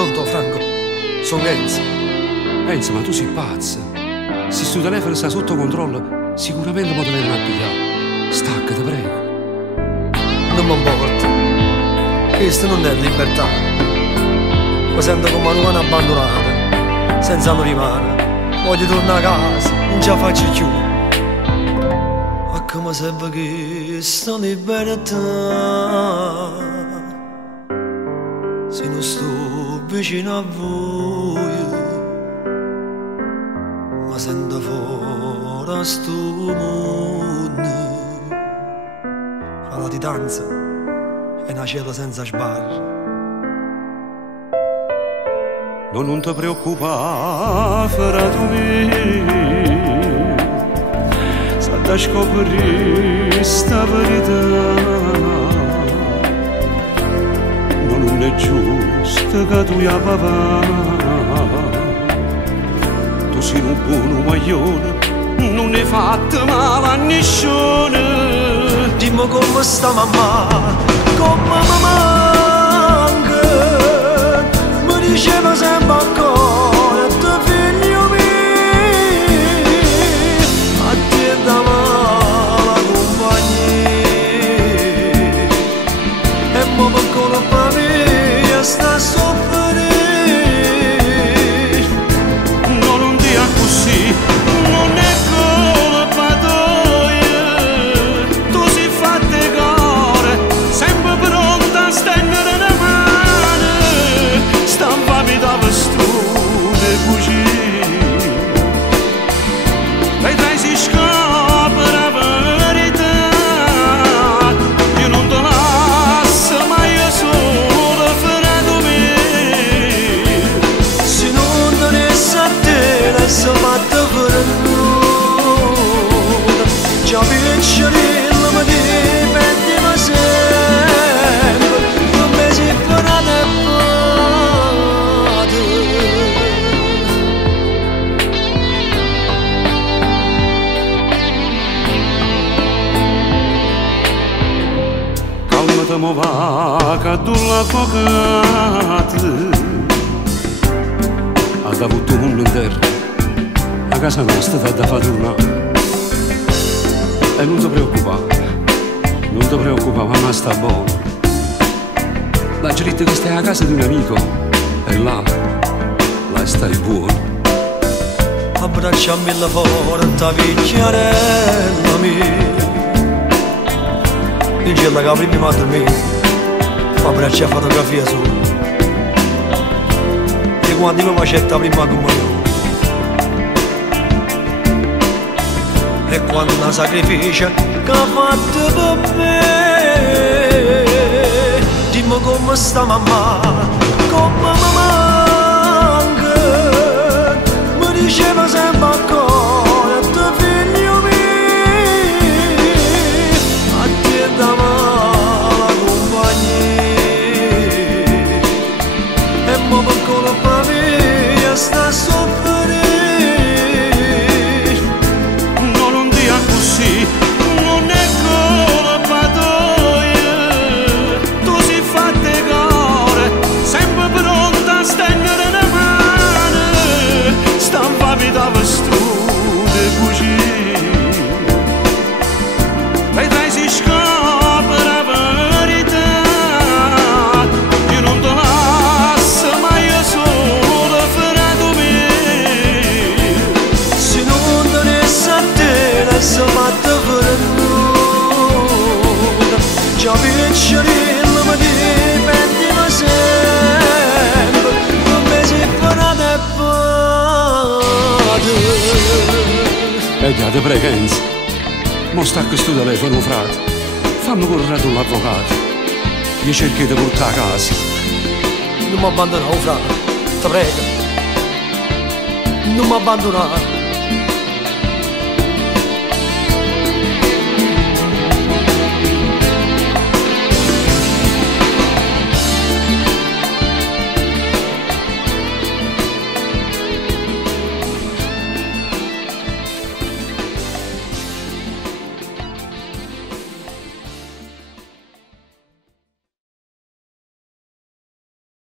Pronto, Franco? Sono Enzo. Enzo, ma tu sei pazzo. Se sto telefono sta sotto controllo, sicuramente mi devono pigliare. Stacca, te prego. Non mi importa. Questa non è libertà. Mi sento come una mano abbandonata, senza un rimane. Voglio tornare a casa, non ce la faccio più. Ma come serve che sta libertà se non sto vicino a voi? Ma sento fuori a sto mondo. La latitanza è una cielo senza sbarre. Non ti preoccupare, frato mio, se ti scopri sta verità. Non è giusto che tu ya papà, tu sei un buon maglione, non hai fatto male a nessuno. Dimmi come sta mamma, come mi manca. Mi diceva sempre ancora, tuo figlio mio, a te da mala compagnia. E mo per colpa mia sta a soffrire. No, non dia così, non è colpa tua. Tu sei fatta cuore, sempre pronta a stendere le mani. Stampami da vestone così. Vedrai si scopre la verità. Io non te lascio mai solo, frato mio. Se non tenesse a te, l'hai fatta per nulla. Già piccerino mi dipendeva sempre, non mi si farà e fate. Calma, mo va, che tu l'avvocato ha avuto un mondo intero, a casa nostra t'ha da fare tornare. E non ti preoccupare, mamma sta buona. La gente che stai a casa di un amico, e là stai buono. Abbracciami la forte picchiarella mia. Il giorno che prima a dormire, abbraccia fotografia sua. E quando mi facetta prima come io. E quando una sacrificio che ha fatto per me. Dimmi come sta mamma, come mi manca. Mi diceva sempre ancora, tuo figlio mio, a te da mala compagnia. E mo per colpa mia sta a soffrire. Così, non è colpa tua. Tu sei fatta cuore, sempre pronta a stendere le mani. Stampami da vestone così. Vedrai si scopre la verità. Io non te lascio mai solo, frato mio. Se non tenesse a te, l'hai fatta per nulla. Già piccerino mi dipendeva sempre, non mi si farà e fate. Te prego, Enzo, mo sta questo telefono, frate. Fammi correre un avvocato. Io cerco di portare a casa. Non mi abbandonare, frate, ti prego. Non mi abbandonare.